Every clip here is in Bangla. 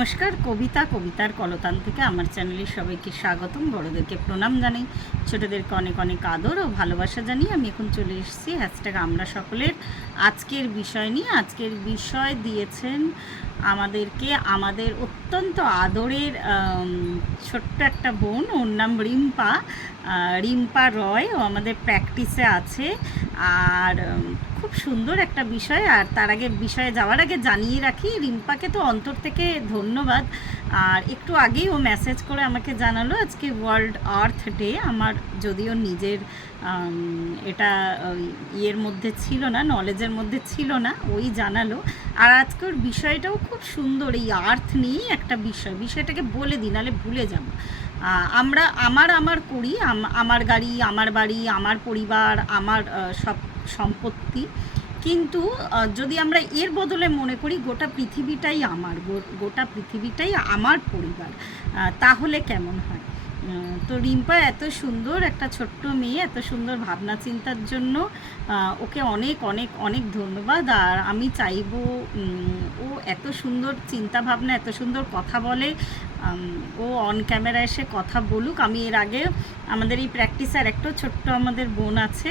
নমস্কার, কবিতার কলতান থেকে আমার চ্যানেলে সবাইকে স্বাগতম। বড়োদেরকে প্রণাম জানাই, ছোটোদেরকে অনেক অনেক আদর ও ভালোবাসা জানিয়ে আমি এখন চলে এসেছি হ্যাশট্যাগ আমরা সকলের আজকের বিষয় নিয়ে। আজকের বিষয় দিয়েছেন আমাদেরকে আমাদের অত্যন্ত আদরের ছোট্ট একটা বোন, ওর নাম রিম্পা রয়। ও আমাদের প্র্যাকটিসে আছে আর খুব সুন্দর একটা বিষয়। আর তার আগে বিষয়ে যাওয়ার আগে জানিয়ে রাখি, রিম্পাকে তো অন্তর থেকে ধন্যবাদ। আর একটু আগেই ও মেসেজ করে আমাকে জানালো আজকে ওয়ার্ল্ড আর্থ ডে। আমার যদিও নিজের এটা ইয়ের মধ্যে ছিল না, নলেজের মধ্যে ছিল না, ওই জানালো। আর আজকের বিষয়টাও খুব সুন্দর, এই আর্থ নিয়েই একটা বিষয়টাকে বলে দিই, নাহলে ভুলে যাব। আমরা আমার করি, আমার গাড়ি, আমার বাড়ি, আমার পরিবার, আমার সব সম্পত্তি, কিন্তু যদি আমরা এর বদলে মনে করি গোটা পৃথিবীটাই গোটা পৃথিবীটাই আমার পরিবার, তাহলে কেমন হয়? তো রিম্পা এত সুন্দর একটা ছোট্ট মেয়ে, এত সুন্দর ভাবনা চিন্তার জন্য ওকে অনেক অনেক অনেক ধন্যবাদ। আর আমি চাইবো ও এত সুন্দর চিন্তা ভাবনা, এত সুন্দর কথা বলে, ও অন ক্যামেরা এসে কথা বলুক। আমি এর আগে আমাদের এই প্র্যাকটিসের একটা ছোট্ট আমাদের বোন আছে,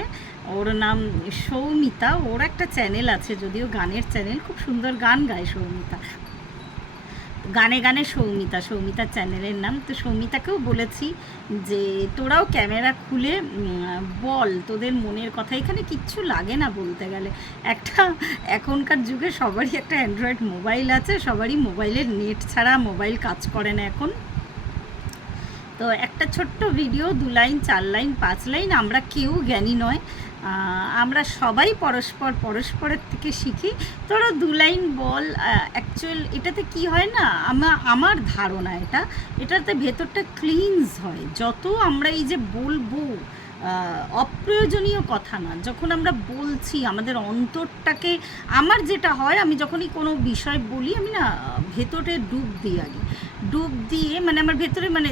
ওর নাম সৌমিতা। ওর একটা চ্যানেল আছে, যদিও গানের চ্যানেল, খুব সুন্দর গান গায় সৌমিতা, গানে গানে সৌমিতার চ্যানেলের নাম। তো সৌমিতাকেও বলেছি যে তোরাও ক্যামেরা খুলে বল তোদের মনের কথা। এখানে কিচ্ছু লাগে না বলতে গেলে। একটা এখনকার যুগে সবারই একটা অ্যান্ড্রয়েড মোবাইল আছে, সবারই মোবাইলের নেট ছাড়া মোবাইল কাজ করে না এখন। তো একটা ছোট্ট ভিডিও, 2 লাইন 4 লাইন 5 লাইন, আমরা কেউ জ্ঞানী নয়, আমরা সবাই পরস্পরের থেকে শিখি। তোরা 2 লাইন বল। অ্যাকচুয়াল এটাতে কি হয় না, আমার ধারণা এটাতে ভেতরটা ক্লিনস হয়। যত আমরা এই যে বলবো অপ্রয়োজনীয় কথা না, যখন আমরা বলছি আমাদের অন্তরটাকে, আমার যেটা হয়, আমি যখনই কোনো বিষয় বলি, আমি না ভেতরে ডুব দিয়ে মানে আমার ভেতরে মানে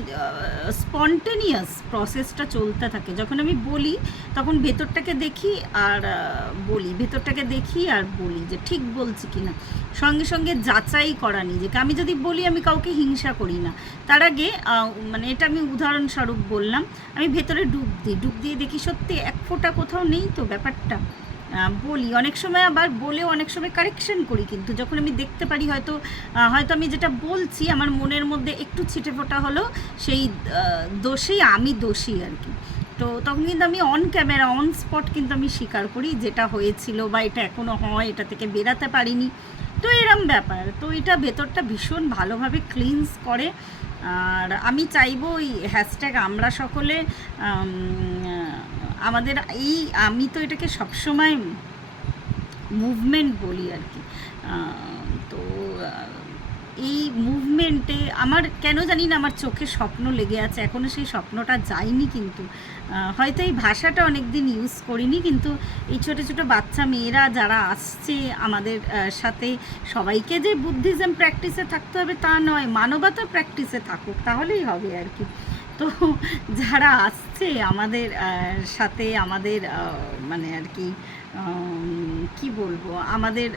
স্পন্টেনিয়াস প্রসেসটা চলতে থাকে। যখন আমি বলি তখন ভেতরটাকে দেখি আর বলি যে ঠিক বলছি কি না, সঙ্গে সঙ্গে যাচাই করা নিজেকে। আমি যদি বলি, আমি কাউকে হিংসা করি না, তার আগে মানে এটা আমি উদাহরণস্বরূপ বললাম, আমি ভেতরে ডুব দিয়ে দেখি সত্যি এক ফোঁটা কোথাও নেই তো ব্যাপারটা। বলি অনেক সময়, আবার বলেও অনেক সময় কারেকশন করি, কিন্তু যখন আমি দেখতে পারি হয়তো আমি যেটা বলছি আমার মনের মধ্যে একটু ছিটে ফোটা হলো, সেই দোষেই আমি দোষী আর কি। তো তখন কিন্তু আমি অন ক্যামেরা অন স্পট কিন্তু আমি স্বীকার করি যেটা হয়েছিল বা এটা এখনও হয়, এটা থেকে বেরাতে পারিনি। তো এরম ব্যাপার। তো এটা ভেতরটা ভীষণ ভালোভাবে ক্লিনস করে। আর আমি চাইবো এই হ্যাশট্যাগ আমরা সকলে আমাদের এই, আমি তো এটাকে সবসময় মুভমেন্ট বলি আর কি। তো এই মুভমেন্টে আমার কেন জানি না আমার চোখে স্বপ্ন লেগে আছে, এখনও সেই স্বপ্নটা যায়নি। কিন্তু হয়তো এই ভাষাটা অনেক দিন ইউজ করিনি, কিন্তু এই ছোটো ছোটো বাচ্চা মেয়েরা যারা আসছে আমাদের সাথে, সবাইকে যে বুদ্ধিজম প্র্যাকটিসে থাকতে হবে তা নয়, মানবতা প্র্যাকটিসে থাকুক, তাহলেই হবে আর কি। তো যারা আসছে আমাদের সাথে, আমাদের মানে আর কি কি বলবো, আমাদের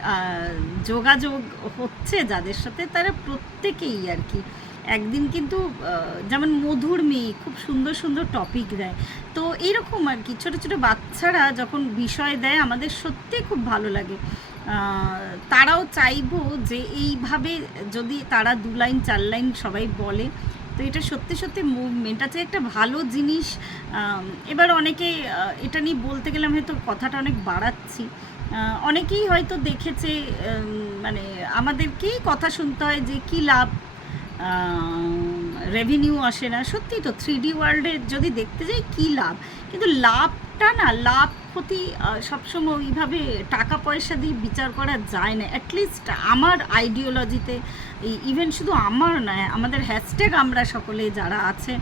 যোগাযোগ হচ্ছে যাদের সাথে, তারা প্রত্যেকেই আর কি একদিন কিন্তু যেমন মধুর মেয়ে খুব সুন্দর সুন্দর টপিক দেয়। তো এইরকম আর কি ছোটো ছোটো বাচ্চারা যখন বিষয় দেয় আমাদের সত্যি খুব ভালো লাগে। তারাও চাইবো যে এইভাবে যদি তারা 2 লাইন 4 লাইন সবাই বলে, তো এটা সত্যি সত্যি মুভমেন্ট আছে, একটা ভালো জিনিস। এবার অনেকে এটা নিয়ে বলতে গেলে আমি হয়তো কথাটা অনেক বাড়াচ্ছি, অনেকেই হয়তো দেখেছে, মানে আমাদেরকেই কথা শুনতে হয় যে কী লাভ, রেভিনিউ আসে না। সত্যি তো 3D ওয়ার্ল্ডে যদি দেখতে যাই কী লাভ, কিন্তু লাভটা না, লাভ ক্ষতি সবসময় ওইভাবে টাকা পয়সা দিয়ে বিচার করা যায় না। অ্যাটলিস্ট আমার আইডিওলজিতে, ইভেন শুধু আমার নয়, আমাদের হ্যাশট্যাগ আমরা সকলে যারা আছে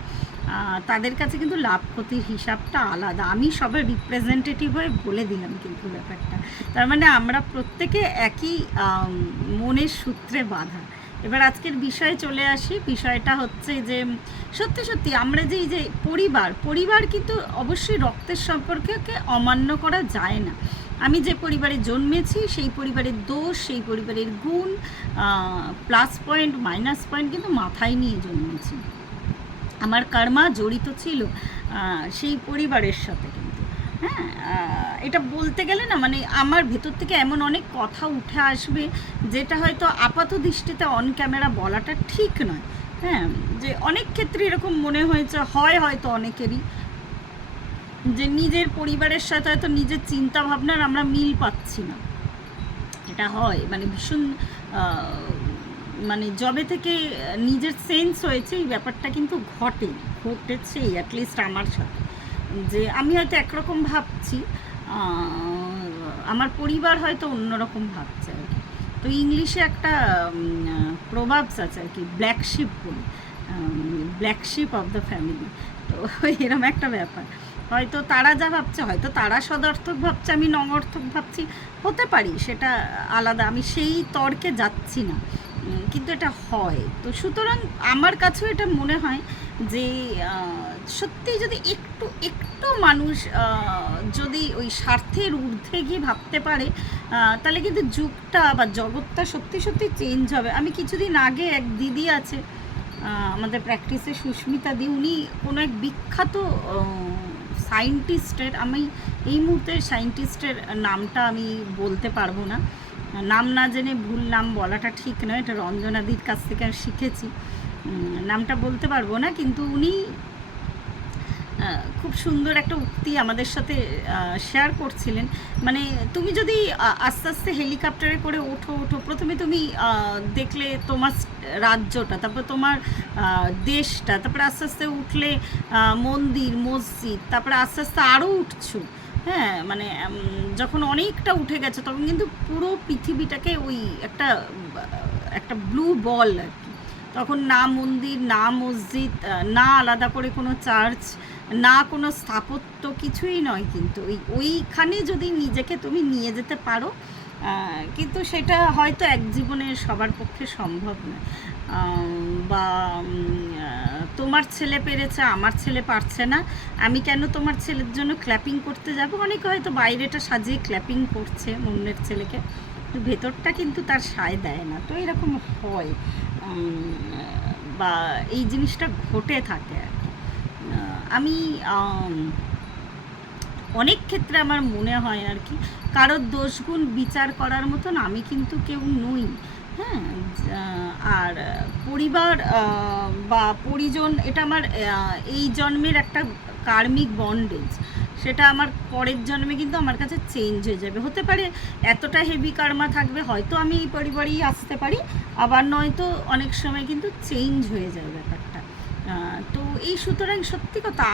তাদের কাছে কিন্তু লাভ ক্ষতির হিসাবটা আলাদা। আমি সবার রিপ্রেজেন্টেটিভ হয়ে বলে দিলাম কিন্তু ব্যাপারটা, তার মানে আমরা প্রত্যেকে একই মনের সূত্রে বাঁধা। এবার আজকের বিষয়ে চলে আসি। বিষয়টা হচ্ছে যে সত্যি সত্যি আমরা যে এই যে পরিবার কিন্তু অবশ্যই রক্তের সম্পর্ককে অমান্য করা যায় না। আমি যে পরিবারে জন্মেছি সেই পরিবারের দোষ, সেই পরিবারের গুণ, প্লাস পয়েন্ট মাইনাস পয়েন্ট কিন্তু মাথায় নিয়ে জন্মেছি। আমার কর্মা জড়িত ছিল সেই পরিবারের সাথে কিন্তু। হ্যাঁ, এটা বলতে গেলে না মানে আমার ভেতর থেকে এমন অনেক কথা উঠে আসবে যেটা হয়তো আপাত দৃষ্টিতে অন ক্যামেরা বলাটা ঠিক নয়। হ্যাঁ, যে অনেক ক্ষেত্রে এরকম মনে হয়েছে, হয়তো অনেকেরই, যে নিজের পরিবারের সাথে হয়তো নিজের চিন্তা ভাবনার আমরা মিল পাচ্ছি না। এটা হয় মানে ভীষণ মানে যবে থেকে নিজের সেন্স হয়েছে এই ব্যাপারটা কিন্তু ঘটেছে অ্যাটলিস্ট আমার সাথে, যে আমি হয়তো একরকম ভাবছি, আমার পরিবার হয়তো অন্যরকম ভাবছে আর কি। তো ইংলিশে একটা প্রভাবস আছে আর কি, ব্ল্যাক শিপ বলি, black sheep of the family. তো এরম একটা ব্যাপার, হয়তো তারা যা ভাবছে, হয়তো তারা সদর্থক ভাবছে, আমি নঙর্থক ভাবছি, হতে পারি, সেটা আলাদা, আমি সেই তর্কে যাচ্ছি না, কিন্তু এটা হয়। তো সুতরাং আমার কাছেও এটা মনে হয় যে সত্যি যদি একটু একটু মানুষ যদি ওই স্বার্থের ঊর্ধ্বে গিয়ে ভাবতে পারে, তাহলে কিন্তু যুগটা বা জগৎটা সত্যি সত্যি চেঞ্জ হবে। আমি কিছুদিন আগে এক দিদি আছে আমাদের প্র্যাকটিসে, সুস্মিতা দি, উনি কোনো এক বিখ্যাত সায়েন্টিস্টের, আমি এই মুহূর্তে সায়েন্টিস্টের নামটা আমি বলতে পারবো না, নাম না জেনে ভুল নাম বলাটা ঠিক নয়, এটা রঞ্জনাদির কাছ থেকে আমি শিখেছি, নামটা বলতে পারবো না, কিন্তু উনি খুব সুন্দর একটা উক্তি আমাদের সাথে শেয়ার করছিলেন। মানে তুমি যদি আস্তে আস্তে হেলিকপ্টারে করে ওঠো, প্রথমে তুমি দেখলে তোমার রাজ্যটা, তারপর তোমার দেশটা, তারপরে আস্তে আস্তে উঠলে মন্দির মসজিদ, তারপরে আস্তে আস্তে আরও উঠছো। হ্যাঁ, মানে যখন অনেকটা উঠে গেছে তখন কিন্তু পুরো পৃথিবীটাকে ওই একটা ব্লু বল আর কি। তখন না মন্দির, না মসজিদ, না আলাদা করে কোনো চার্চ, না কোনো স্থাপত্য, কিছুই নয়, কিন্তু ওইখানে যদি নিজেকে তুমি নিয়ে যেতে পারো, কিন্তু সেটা হয়তো এক জীবনে সবার পক্ষে সম্ভব নয়। বা তোমার ছেলে পেরেছে, আমার ছেলে পারছে না, আমি কেন তোমার ছেলের জন্য ক্ল্যাপিং করতে যাব? অনেকে হয়তো বাইরেটা সাজিয়ে ক্ল্যাপিং করছে অন্যের ছেলেকে, ভেতরটা কিন্তু তার সায় দেয় না। তো এরকম হয়, বা এই জিনিসটা ঘটে থাকে আর কি। আমি অনেক ক্ষেত্রে আমার মনে হয় আর কি, কারোর দোষগুণ বিচার করার মতন আমি কিন্তু কেউ নই। হ্যাঁ, আর পরিবার বা পরিজন, এটা আমার এই জন্মের একটা কার্মিক বন্ডেজ, সেটা আমার পরের জন্মে কিন্তু আমার কাছে চেঞ্জ হয়ে যাবে। হতে পারে এতটা হেভি কার্মা থাকবে, হয়তো আমি এই পরিবারেই আসতে পারি, আবার নয়তো অনেক সময় কিন্তু চেঞ্জ হয়ে যায় ব্যাপারটা। তো এই সুতরাং সত্যি কথা,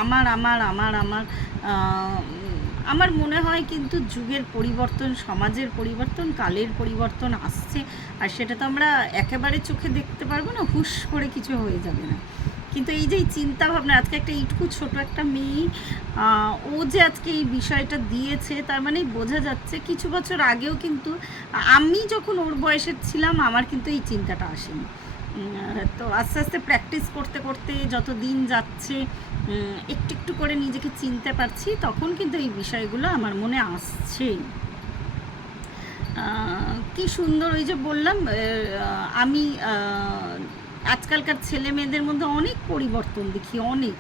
আমার মনে হয় কিন্তু যুগের পরিবর্তন, সমাজের পরিবর্তন, কালের পরিবর্তন আসছে, আর সেটা তো আমরা একেবারে চোখে দেখতে পারবো না, হুশ করে কিছু হয়ে যাবে না। কিন্তু এই যে চিন্তা ভাবনা, আজকে একটা এইটুকু ছোট একটা মেয়ে ও যে আজকে এই বিষয়টা দিয়েছে, তার মানে বোঝা যাচ্ছে কিছু বছর আগেও কিন্তু আমি যখন ওর বয়সের ছিলাম আমার কিন্তু এই চিন্তাটা আসেনি। তো আস্তে আস্তে প্র্যাকটিস করতে করতে যত দিন যাচ্ছে, একটু একটু করে নিজেকে চিনতে পারছি, তখন কিন্তু এই বিষয়গুলো আমার মনে আসছে। কি সুন্দর, ওই যে বললাম, আমি আজকালকার ছেলে মেয়েদের মধ্যে অনেক পরিবর্তন দেখি, অনেক।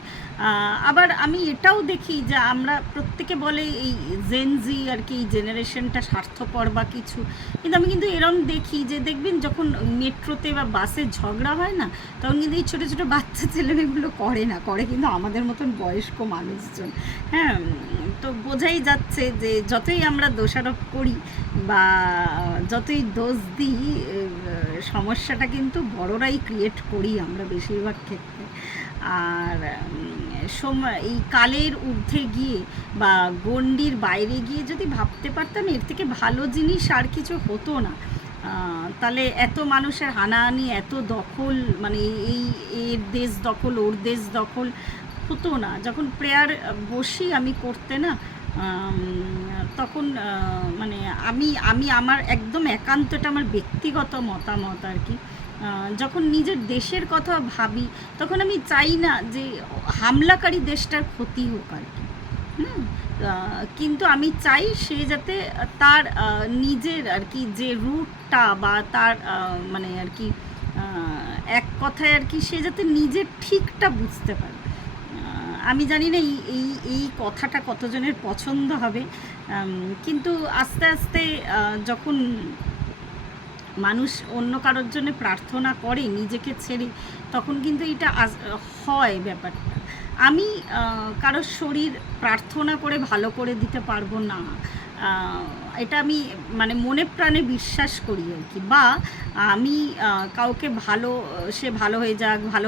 আবার আমি এটাও দেখি যে আমরা প্রত্যেকে বলে এই জেনজি আর কি, এই জেনারেশনটা স্বার্থপর বা কিছু, কিন্তু আমি কিন্তু এরম দেখি যে দেখবেন যখন মেট্রোতে বা বাসে ঝগড়া হয় না, তখন কিন্তু এই ছোটো ছোটো বাচ্চা ছেলেমেয়েগুলো করে কিন্তু আমাদের মতন বয়স্ক মানুষজন। হ্যাঁ, তো বোঝাই যাচ্ছে যে যতই আমরা দোষারোপ করি বা যতই দোষ দিই, সমস্যাটা কিন্তু বড়রাই ক্রিয়েট করি আমরা বেশিরভাগ ক্ষেত্রে। আর এই কালের ঊর্ধ্বে গিয়ে বা গণ্ডির বাইরে গিয়ে যদি ভাবতে পারতাম, এর থেকে ভালো জিনিস আর কিছু হতো না। তাহলে এত মানুষের হানাহানি, এত দখল, মানে এর দেশ দখল, ওর দেশ দখল হতো না। যখন প্রেয়ার বসি আমি করতে না, তখন মানে আমি আমার একদম একান্তটা আমার ব্যক্তিগত মতামত আর কি, যখন নিজের দেশের কথা ভাবি তখন আমি চাই না যে হামলাকারী দেশটার ক্ষতি হোক আর কি। কিন্তু আমি চাই সে যাতে তার নিজের আর কি যে রুটটা বা তার মানে আর কি এক কথায় আর কি সে যাতে নিজের ঠিকটা বুঝতে পারে। আমি জানি না এই এই এই কথাটা কতজনের পছন্দ হবে, কিন্তু আস্তে আস্তে যখন মানুষ অন্য কারোর জন্য প্রার্থনা করে নিজেকে ছেড়ে, তখন কিন্তু এটা হয় ব্যাপারটা। আমি কারোর শরীর প্রার্থনা করে ভালো করে দিতে পারবো না, এটা আমি মানে মনে প্রাণে বিশ্বাস করি আর কি। বা আমি কাউকে সে ভালো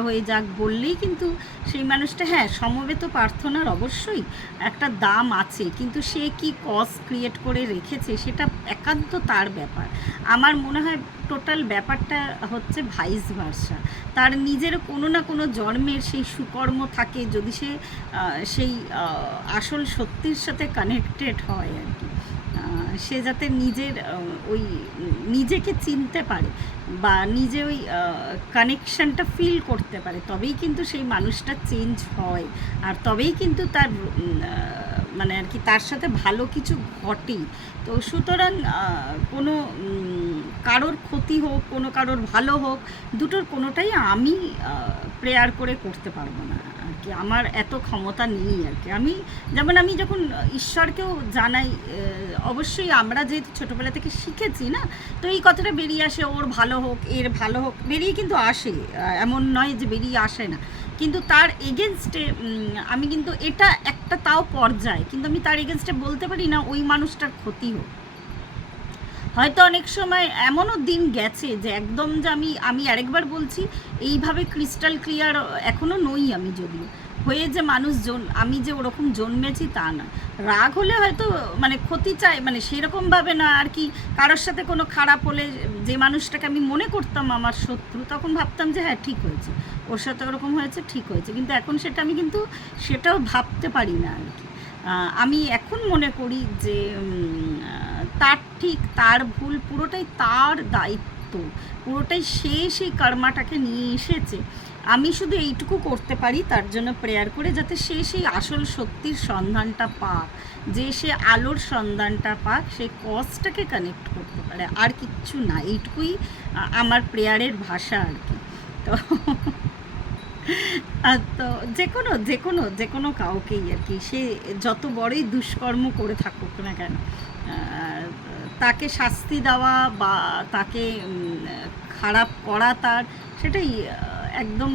হয়ে যাক বললেই কিন্তু সেই মানুষটা, হ্যাঁ, সমবেত প্রার্থনার অবশ্যই একটা দাম আছে, কিন্তু সে কি কজ ক্রিয়েট করে রেখেছে সেটা একান্ত তার ব্যাপার। আমার মনে হয় টোটাল ব্যাপারটা হচ্ছে ভাইস ভার্সা। তার নিজের কোনো না কোনো জন্মের সেই সুকর্ম থাকে, যদি সে সেই আসল সত্যির সাথে কানেক্টেড হয় আর কি, সে যাতে নিজের ওই নিজেকে চিনতে পারে বা নিজে ওই কানেকশানটা ফিল করতে পারে, তবেই কিন্তু সেই মানুষটা চেঞ্জ হয়, আর তবেই কিন্তু তার মানে আর কি তার সাথে ভালো কিছু ঘটে। তো সুতরাং কোনো কারোর ক্ষতি হোক, কোনো কারোর ভালো হোক, দুটোর কোনোটাই আমি প্রেয়ার করে করতে পারবো না আর কি, আমার এত ক্ষমতা নেই আর কি। আমি যখন ঈশ্বরকেও জানাই, অবশ্যই আমরা যেহেতু ছোটোবেলা থেকে শিখেছি না, তো এই কথাটা বেরিয়ে আসে, ওর ভালো হোক, এর ভালো হোক, বেরিয়ে কিন্তু আসে, এমন নয় যে বেরিয়ে আসে না। কিন্তু তার এগেনস্টে আমি কিন্তু এটা একটা তাও পর্যায়, কিন্তু আমি তার এগেনস্টে বলতে পারি না ওই মানুষটার ক্ষতি হোক। হয়তো অনেক সময় এমনও দিন গেছে যে একদম যে আমি আরেকবার বলছি, এইভাবে ক্রিস্টাল ক্লিয়ার এখনও নই আমি, যদিও হয়ে যে আমি যে ওরকম জন্মেছি তা না। রাগ হলে হয়তো মানে ক্ষতি চাই, মানে সেরকমভাবে না আর কি, কারোর সাথে কোনো খারাপ হলে যে মানুষটাকে আমি মনে করতাম আমার শত্রু, তখন ভাবতাম যে হ্যাঁ ঠিক হয়েছে, ওর সাথে ওরকম হয়েছে, ঠিক হয়েছে, কিন্তু এখন আমি কিন্তু সেটাও ভাবতে পারি না আর কি। আমি এখন মনে করি যে তার ঠিক তার ভুল পুরোটাই তার দায়িত্ব, পুরোটাই সেই কর্মাটাকে নিয়ে এসেছে। আমি শুধু এইটুকু করতে পারি তার জন্য প্রেয়ার করে, যাতে সেই আসল সত্যির সন্ধানটা পাক, যে সে আলোর সন্ধানটা পাক, সেই কজটাকে কানেক্ট করতে পারে, আর কিচ্ছু না। এইটুকুই আমার প্রেয়ারের ভাষা আর কি। তো তো যে কোনো কাউকেই আর কি, সে যত বড়ই দুষ্কর্ম করে থাকুক না কেন, তাকে শাস্তি দেওয়া বা তাকে খারাপ করা, সেটাই একদম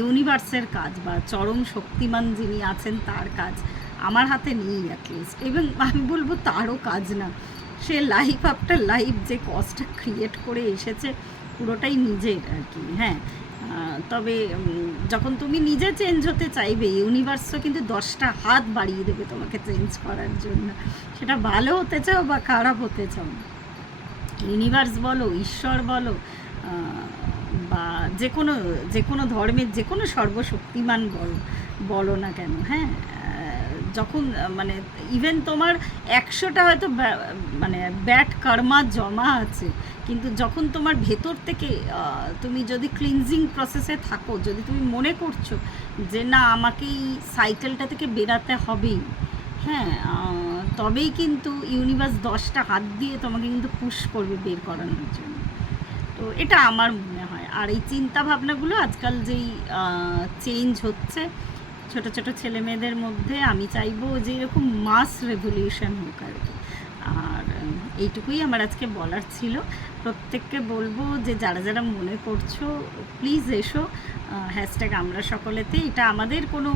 ইউনিভার্সের কাজ বা চরম শক্তিমান যিনি আছেন তার কাজ, আমার হাতে নেই অ্যাটলিস্ট। এবং আমি বলবো তারও কাজ না, সে লাইফ আফটার লাইফ যে কজটা ক্রিয়েট করে এসেছে পুরোটাই নিজের আর কি। হ্যাঁ, তবে যখন তুমি নিজে চেঞ্জ হতে চাইবে, ইউনিভার্সও কিন্তু 10টা হাত বাড়িয়ে দেবে তোমাকে চেঞ্জ করার জন্য, সেটা ভালো হতে চাও বা খারাপ হতে চাও। ইউনিভার্স বলো, ঈশ্বর বলো, বা যে কোনো ধর্মের যে কোনো সর্বশক্তিমান বলো না কেন, হ্যাঁ, যখন মানে ইভেন তোমার 100টা হয়তো মানে ব্যাড কর্মা জমা আছে, কিন্তু যখন তোমার ভেতর থেকে তুমি যদি ক্লিনজিং প্রসেসে থাকো, যদি তুমি মনে করছো যে না আমাকে এই সাইকেলটা থেকে বেরাতে হবেই, হ্যাঁ, তবেই কিন্তু ইউনিভার্স 10টা হাত দিয়ে তোমাকে কিন্তু পুশ করবে বের করানোর জন্য। তো এটা আমার মনে হয়। আর এই চিন্তা ভাবনাগুলো আজকাল যেই চেঞ্জ হচ্ছে ছোট ছোট ছেলে মেয়েদের মধ্যে, আমি চাইবো যে এরকম মাস রেভলিউশন হোক আর কি। আর এইটুকুই আমার আজকে বলার ছিল। প্রত্যেককে বলবো যে যারা যারা মনে করছো প্লিজ এসো, হ্যাশট্যাগ আমরা সকলেতে। এটা আমাদের কোনো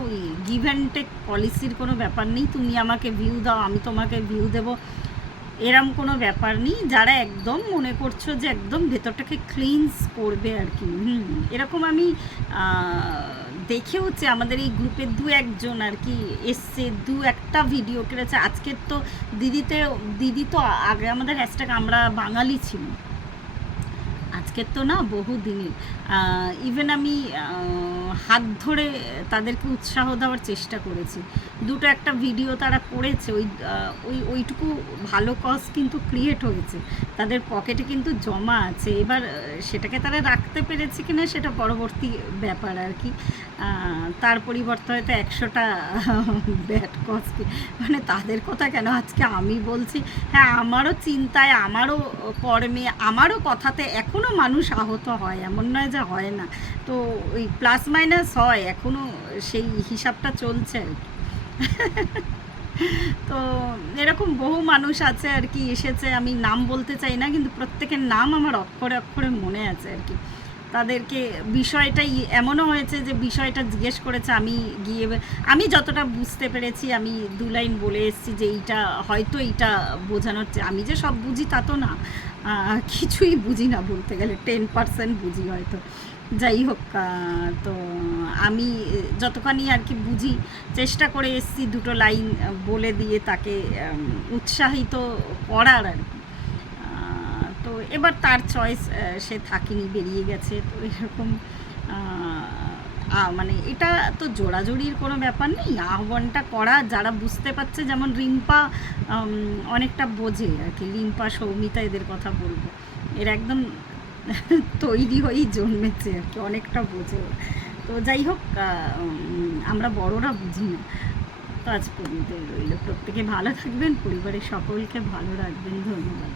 গিভ অ্যান্ড টেক পলিসির কোনো ব্যাপার নেই, তুমি আমাকে ভিউ দাও আমি তোমাকে ভিউ দেবো, এরম কোনো ব্যাপার নেই। যারা একদম মনে করছো যে একদম ভেতরটাকে ক্লিনস করবে আর কি, এরকম আমি দেখেওছে আমাদের এই গ্রুপের 2-1জন আর কি এসছে, 2-একটা ভিডিও করেছে। আজকের তো দিদি তো আগে আমাদের হ্যাশট্যাগ আমরা বাঙালি ছিল, আজকের তো না, বহু দিনের। ইভেন আমি হাত ধরে তাদেরকে উৎসাহ দেওয়ার চেষ্টা করেছি, 2-একটা ভিডিও তারা করেছে, ওইটুকু ভালো কজ কিন্তু ক্রিয়েট হয়েছে, তাদের পকেটে কিন্তু জমা আছে। এবার সেটাকে তারা রাখতে পেরেছে কিনা সেটা পরবর্তী ব্যাপার আর কি। তার পরিবর্তে হয়তো 100টা ব্যাড কস্পি, মানে তাদের কথা কেন আজকে আমি বলছি। হ্যাঁ, আমারও চিন্তায়, আমারও কর্মে, আমারও কথাতে এখনও মানুষ আহত হয়, এমন নয় যে হয় না। তো ওই প্লাস মাইনাস হয়, এখনও সেই হিসাবটা চলছে আর কি। তো এরকম বহু মানুষ আছে আর কি, এসেছে, আমি নাম বলতে চাই না, কিন্তু প্রত্যেকের নাম আমার অক্ষরে অক্ষরে মনে আছে আর কি। তাদেরকে বিষয়টাই এমনও হয়েছে যে বিষয়টা জিজ্ঞেস করেছে, আমি গিয়ে আমি যতটা বুঝতে পেরেছি আমি 2 লাইন বলে এসেছি যে এইটা হয়তো এইটা বোঝানোর, আমি যে সব বুঝি তা তো না, কিছুই বুঝি না বলতে গেলে, 10% বুঝি হয়তো। যাই হোক, তো আমি যতখানি আর কি বুঝি চেষ্টা করে এসেছি 2টো লাইন বলে দিয়ে তাকে উৎসাহিত করার আর কি। তো এবার তার চয়েস, সে থাকিনি, বেরিয়ে গেছে। তো এরকম মানে এটা তো জোড়াজুড়ির কোনো ব্যাপার নেই, আহ্বানটা করা যারা বুঝতে পারছে, যেমন রিম্পা অনেকটা বোঝে আর কি, রিম্পা, সৌমিতা, এদের কথা বলবো, এর একদম তৈরি হয়েই জন্মেছে আর কি, অনেকটা বোঝে। তো যাই হোক, আমরা বড়রা বুঝি না। তো আজ পর্যন্ত রইল, প্রত্যেকে ভালো থাকবেন, পরিবারের সকলকে ভালো রাখবেন, ধন্যবাদ।